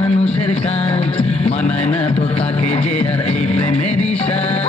মানুষের কাজ, মানায় না তো তাকে যে আর এই প্রেমের ইশারা।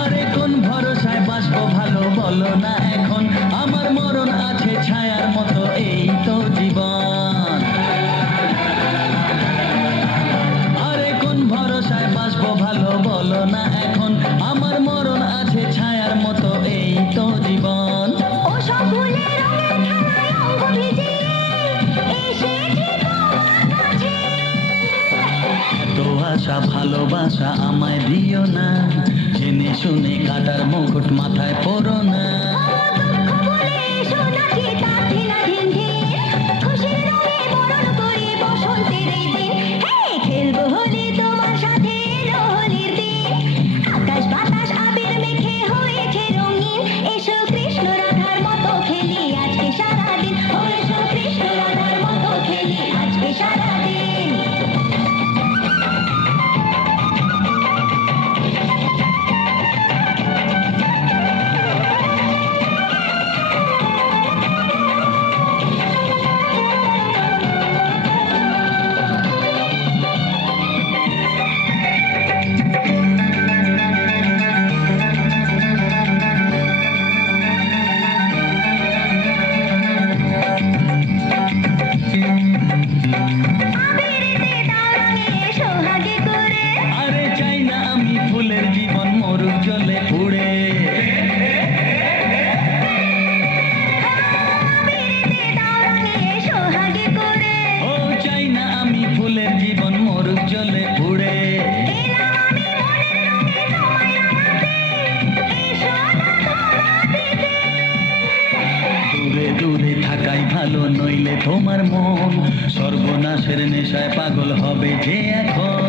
আরে কোন ভরসায় বাঁচবো ভালো বলো না এখন, আমার মরণ আছে ছায়ার মতো এই তো জীবন। আরে কোন ভরসায় বাঁচবো ভালো বলো না এখন, আমার মরণ আছে ছায়ার মতো এই তো জীবন। এত আশা ভালোবাসা আমায় দিও না, জেনে শুনে কাটার মুকুট মাথায় পরো না। আরে চাই না আমি ফুলের জীবন মরুক জলে পুড়ে। ও চাই না আমি ফুলের জীবন মরুক জলে পুড়ে। দূরে দূরে থাকাই ভালো, নইলে তোমার মন সর্বনাশের নেশায় পাগল হবে যে এখন।